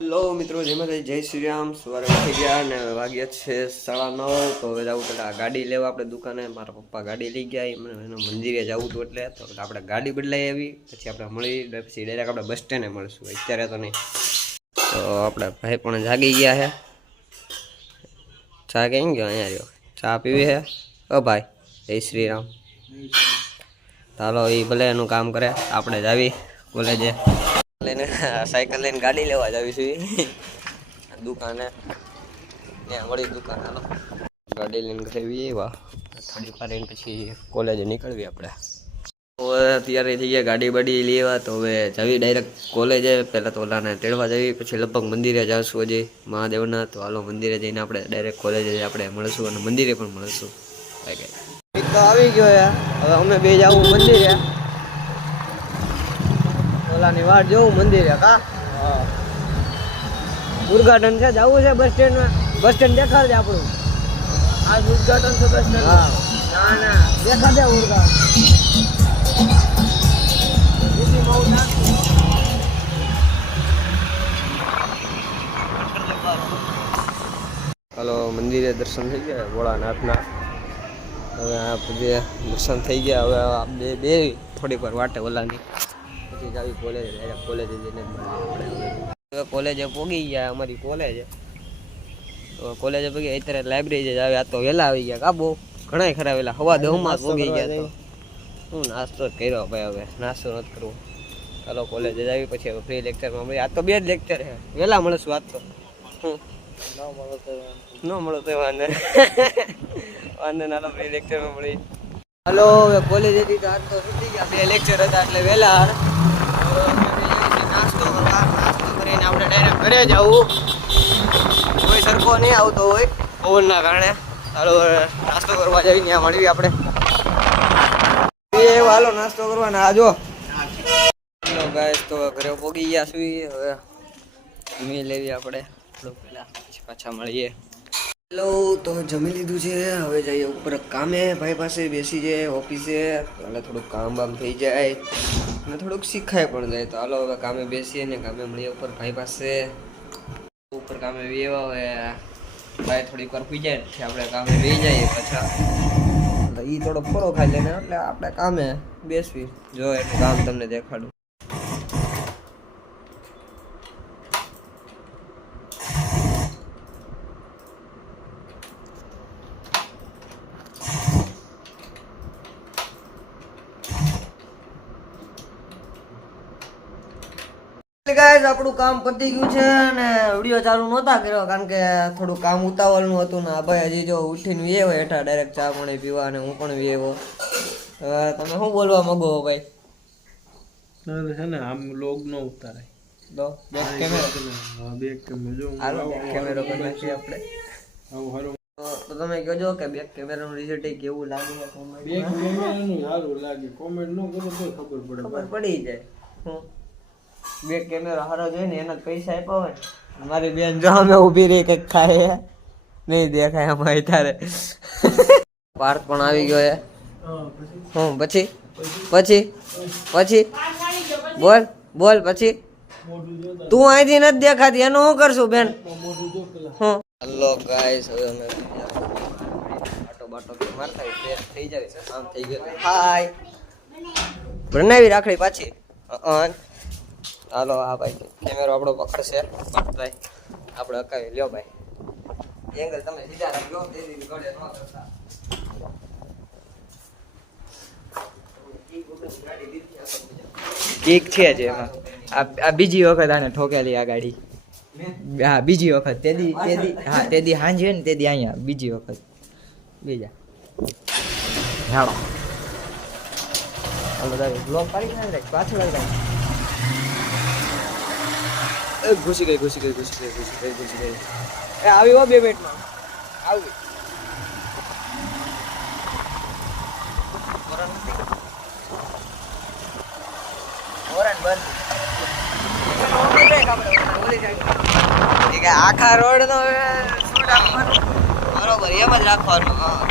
Hello મિત્રો જેમાં જય શ્રી રામ. સવારે ઉઠી ગયા અને વાગ્યા છે સાડા નવ, તો હવે જવું પેલા ગાડી લેવા આપણે દુકાને. મારા પપ્પા ગાડી લઈ ગયા એમને એનું મંદિરે જવું હતું એટલે. તો આપણે ગાડી બદલાઈ આવી, પછી આપણે મળી, પછી ડાયરેક્ટ આપણે બસ સ્ટેન્ડે મળશું. અત્યારે તો નહીં. તો આપણે ભાઈ પણ જાગી ગયા છે. ચા કેમ ગયો અહીંયા રહ્યો? ચા પીવી છે? ઓ ભાઈ, જય શ્રી રામ. ચાલો એ ભલે એનું કામ કરે. આપણે જ આવી કોલેજે. લઈને સાયકલ લઈને ગાડી લેવા જ આવીશું દુકાને. ત્યાં વળી દુકાન હાલો ગાડી લઈને ઘરે આવીએ થોડી વાર રહીને પછી કોલેજે નીકળવી આપણે. અત્યારે થઈ ગયા ગાડી બાડી લેવા, તો હવે જવી ડાયરેક્ટ કોલેજે પહેલાં તો ઓલાને તેડવા જવી, પછી લગભગ મંદિરે જઈશું હજી, મહાદેવના. તો હાલો મંદિરે જઈને આપણે ડાયરેક્ટ કોલેજે આપણે મળશું અને મંદિરે પણ મળશું. આવી ગયો યાર. હવે અમે બે જવું મંદિરે. ઓલાની વાટ જોવું મંદિરે કા? ઉદઘાટન છે જવું છે બસ સ્ટેન્ડમાં બસ સ્ટેન્ડ દેખાડજે આપણું. આજ ઉદઘાટન છે બસ સ્ટેન્ડ ના ના. દેખાડે ઉદઘાટન. હલો મંદિરે દર્શન થઈ ગયા ભોળાનાથના. હવે આ દર્શન થઈ ગયા હવે બે બે થોડીક વાર વાટે ઓલાની. પછી જાવી કોલેજ કોલેજ જઈને આપણે કોલેજે પોગી ગયા અમારી કોલેજ તો કોલેજે પોગી અત્યારે લાઇબ્રેરી જ આવી આ તો વહેલા આવી ગયા. કાબો? ઘણા ખરા વહેલા હવા દહમાં જ પોગી ગયા તો. હું નાસ્તો જ કર્યો ભાઈ હવે? નાસ્તો નથી કરવો. ચાલો કોલેજે જ આવી પછી હવે ફ્રી લેક્ચરમાં મળીએ. આ તો બે જ લેક્ચર છે. વહેલા મળશું આજ તો? હું ન મળો તો વાંધો. વાંધો. ના ફ્રી લેક્ચરમાં મળી હલો, હવે કોલેજ હતી તો આજ તો સુધી ગયા. બે લેક્ચર હતા એટલે વહેલા નાસ્તો કરવા. નાસ્તો કરીને આપણે ડાયરેક્ટ ઘરે જવું કોઈ સરખો નહીં આવતો હોય, પવનના કારણે. ચાલો નાસ્તો કરવા જઈ ત્યાં મળીએ આપણે. હાલો, નાસ્તો કરવાના. ને આજો હેલો ગાય તો ઘરે પોગી ગયા સુઈ હવે જમી લેવી આપણે. પછી પાછા મળીએ. હેલો, તો જમી લીધું છે. હવે જઈએ ઉપર કામે. ભાઈ પાસે બેસી જાય, ઓફિસે. એટલે થોડુંક કામ બામ થઈ જાય. અને થોડુંક શીખાય પણ જાય. તો હાલો, હવે કામે બેસીએ ને કામે મળીએ ઉપર ભાઈ પાસે. ઉપર કામે વેવા હવે ભાઈ થોડીક વાર પી જાય પછી આપણે કામે બેસી જઈએ પાછા. એ થોડો ફોડો ખાઈ લે એટલે આપણે કામે બેસવી. જો, એનું કામ તમને દેખાડું. ગાઈસ આપણું કામ પતી ગયું છે અને વીડિયો ચાલુ નહોતા કર્યો કારણ કે થોડું કામ ઉતાવળનું હતું ને ભાઈ હજી જો ઉઠીને વેવો હેઠા ડાયરેક્ટ ચા પાણી પીવા અને હું પણ વેવો તમે શું બોલવા માંગો ભાઈ? છે ને આમ લોગ નો ઉતારાય. દો બેક કેમેરો હા, બે કેમેરો જો હાલો કેમેરો કરી નાખીએ આપણે. આવું હારું. તો- તો તમે કહેજો કે બેક કેમેરાનું રિઝલ્ટ કેવું લાગે કેમેરાનું સારું કોમેન્ટ ન કરો તો ખબર પડે. ખબર પડી જાય. હું બે કેમેરા હારો જોઈ ને એના પૈસા આપ્યા હોય. મારી બેન જો અમે ઊભી રહી કંઈક ખાય હે. નહીં દેખાય અમારે તારે. પાર્ક પણ આવી ગયો હે. હું, પછી? પછી? પછી? બોલ બોલ, પછી? તું અહીંથી નથી દેખાતી, એનું શું કરશું, બેન? હું. હલો ગાઈસ હવે અમે થઈ જાય આમ થઈ ગયું. હાય બનાવી રાખડી પાછી. અહં. હાલો હા ભાઈ કેમેરો આપણો પકડશે. ભાઈ આપણે અકાવી લ્યો ભાઈ. એંગલ તમે સીધા રાખજો તેની ગળે ન કરતા છે જ એમાં. આ બીજી વખત આને ઠોકેલી આ ગાડી. હા બીજી વખત. તેદી તેદી હા તેદી હાંજે ને તેદી અહીંયા. બીજી વખત. બીજા. હાલો. હાલો દાદા બ્લોક પાડી ના પાછળ આવી ઘૂસી ગઈ ઘૂસી ગઈ ઘૂસી ગઈ ઘૂસી ગઈ ઘૂસી ગઈ. એ આવી હો બે મિનિટમાં. આવી. આખા રોડ નો બરોબર એમ જ રાખવાનું હા.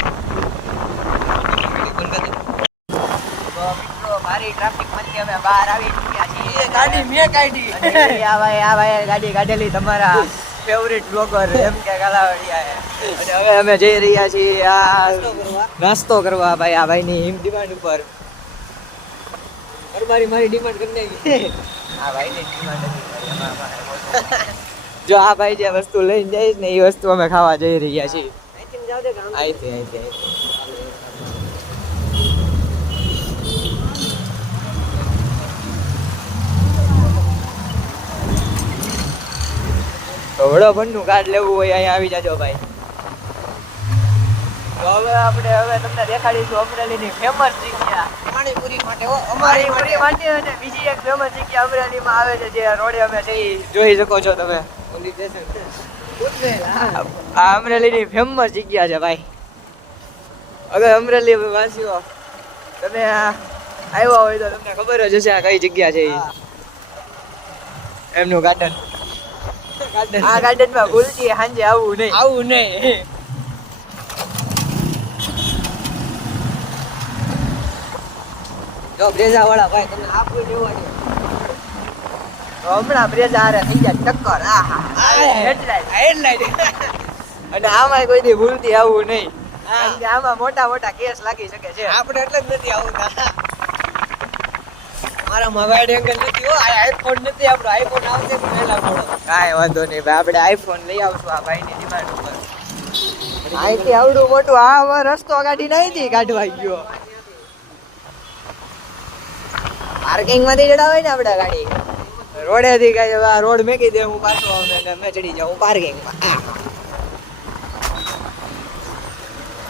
મારી ટ્રાફિકમાંથી અમે બહાર આવી ચૂક્યા છીએ. ગાડી મેં કાઢી. આ ભાઈ આ ભાઈ ગાડી કાઢેલી તમારા ફેવરિટ બ્લોગર એમ કે કાલાવડિયા અને હવે અમે જઈ રહ્યા છીએ આ નાસ્તો કરવા. ભાઈ આ ભાઈની હિમ ડિમાન્ડ ઉપર. મારી મારી ડિમાન્ડ કરી નાખી. આ ભાઈની ડિમાન્ડ હતી જો આ ભાઈ જે વસ્તુ લઈને જાય ને એ વસ્તુ અમે ખાવા જઈ રહ્યા છીએ? અહીંથી અહીંથી અહીંથી. તો વડોભણનું કાર્ડ લેવું હોય અહીંયા આવી જાજો ભાઈ. તો હવે આપણે હવે તમને દેખાડીશું અમરેલીની ફેમસ જગ્યા. પાણીપુરી માટે અમારી માટે. અને બીજી એક ફેમસ જગ્યા અમરેલીમાં આવે છે જે રોડે અમે જઈ જોઈ શકો છો તમે. પોલીસ સ્ટેશન આ અમરેલીની ફેમસ જગ્યા છે ભાઈ. અગર અમરેલી વાસીઓ તમે આવ્યા હોય તો તમને ખબર જ હશે આ કઈ જગ્યા છે એમનું ગાર્ડન. આ ગાર્ડનમાં ભૂલથી સાંજે આવવું નહીં. આવું નહીં. જો બ્રેઝા વાળા ભાઈ તમે આપવું હમણાં બ્રેઝા હારે થઈ ગયા ટક્કર આહા. હેડલાઇટ અને આમાં કોઈ દી ભૂલથી આવવું નહીં. આમાં મોટા મોટા કેસ લાગી શકે છે. આપણે એટલે જ નથી આવતા. વાઇડ એંગલ નથી હો આ આઈફોન નથી આપણો આઈફોન આવશે તો પહેલા મળો કાંઈ વાંધો નહીં ભાઈ આપણે આઈફોન લઈ આવશું આ ભાઈની ડિમાન્ડ ઉપર. અહીંથી આવડું મોટું આ રસ્તો કાઢીને અહીંથી કાઢવા ગયો. પાર્કિંગમાંથી ચડાવાય ને આપણે ગાડી. રોડેથી કઈ આ રોડ મેકી દે હું પાછો આવું ને મેં ચડી જાઉં પાર્કિંગમાં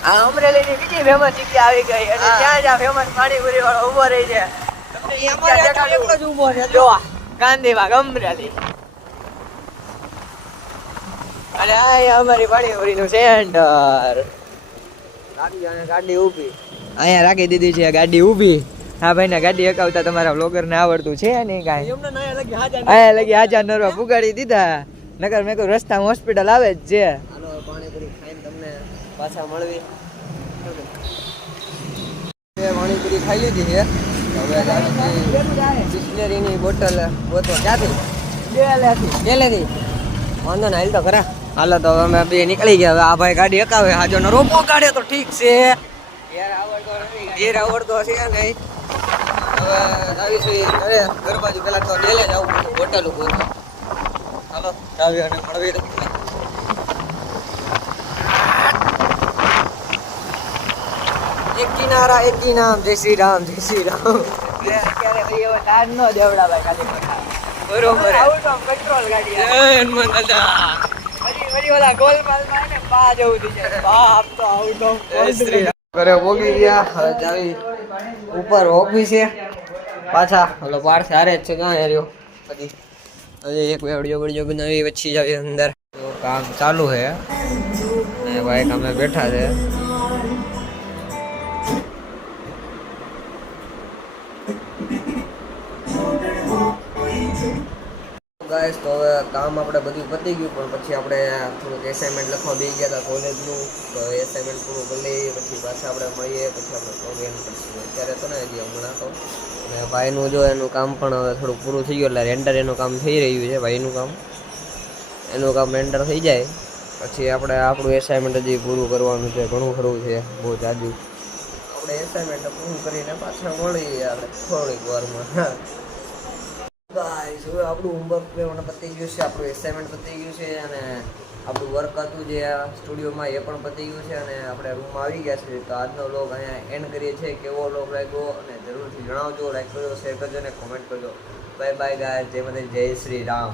આ અમરેલીની બીજી ફેમસ જગ્યા આવી ગઈ અને ત્યાં ત્યાં જ્યાં ફેમસ પાણીપુરી વાળો ઊભો રહી છે એકલો એકલો જ ઊભો છે જો. આ ગાંધીબાગ અને આ અમારી પાણીપુરીનું સેન્ટર ગાડી ઊભી. અહીંયા રાખી દીધી છે ગાડી ઊભી. હા ભાઈને ગાડી અકાવતા તમારા બ્લોગરને આવડતું છે નહીં કાંઈ. એમને ના અહીંયા લગી હાજા નરવા પુગાડી દીધા. નકર મેં કહ્યું રસ્તામાં હોસ્પિટલ આવે જ છે. પાણીપુરી ખાઈને તમને પાછા મળવી. પાણીપુરી ખાઈ લીધી છે. બિસ્લેરીની બોટલ ગોતો ક્યાંથી? પેલેથી વાંધો ને હાલ તો ખરા હાલો તો અમે બે નીકળી ગયા. હવે આ ભાઈ ગાડી હકાવે. હાજો નો રોપો કાઢે તો ઠીક છે. ઘેર આવડતો છે નહીં હવે આવીશું અરે ઘર. બાજુ પેલા તો ડેલે જ આવું બોટલ ઉપર. હાલો ચાવી અને મળવી તમને એક કિનારા એક કી નામ જય શ્રી રામ, જય શ્રી રામ. અત્યારે ભાઈ એવો તાર નો દેવડા ભાઈ ખાલી બરોબર. આઉટ ઓફ કંટ્રોલ ગાડી હનુમાન દાદા ફરી ફરી ઓલા ગોલમાલમાં ને બા જવું થઈ જાય બાપ તો આઉટ ઓફ રામ. ઘરે પોગી ગયા. જાવી ઉપર ઓફિસે પાછા, ઓલો પાર સારે છે ક્યાં હેર્યો પછી, હજી એક વેવડીઓ વડીઓ બનાવી, પછી જાવી અંદર. કામ ચાલુ છે. ભાઈ કામે બેઠા છે. ગાઈસ તો હવે કામ આપણે બધું પતી ગયું, પણ પછી આપણે થોડુંક એસાઇનમેન્ટ લખવા બે ગયા હતા કોલેજનું તો એસાઇનમેન્ટ પૂરું કરી લઈએ, પછી પાછા આપણે મળીએ, પછી આપણે પ્રોગ્રામ કરીશું. અત્યારે તો ને હજી હમણાં તો. અને ભાઈનું જો એનું કામ પણ હવે થોડું પૂરું થઈ ગયું, એટલે રેન્ડર એનું કામ થઈ રહ્યું છે, ભાઈનું કામ. એનું કામ રેન્ડર થઈ જાય. પછી આપણે આપણું એસાઇનમેન્ટ હજી પૂરું કરવાનું છે, ઘણું ખરું છે, બહુ જાજુ આપણે એસાઇનમેન્ટ પૂરું કરીને પાછા મળીએ આપણે થોડીક વારમાં ગાઈસ હવે આપણું હોમવર્ક પણ પતી ગયું છે, આપણું એસાઇનમેન્ટ પતી ગયું છે અને આપણું વર્ક હતું જે આ સ્ટુડિયોમાં એ પણ પતી ગયું છે અને આપણે રૂમમાં આવી ગયા છે તો આજનો લોક અહીંયા એન્ડ કરીએ છીએ. કેવો લોક લાગ્યો અને જરૂરથી જણાવજો લાઈક કરજો શેર કરજો અને કોમેન્ટ કરજો. બાય બાય ગાય જય માતા જય શ્રી રામ.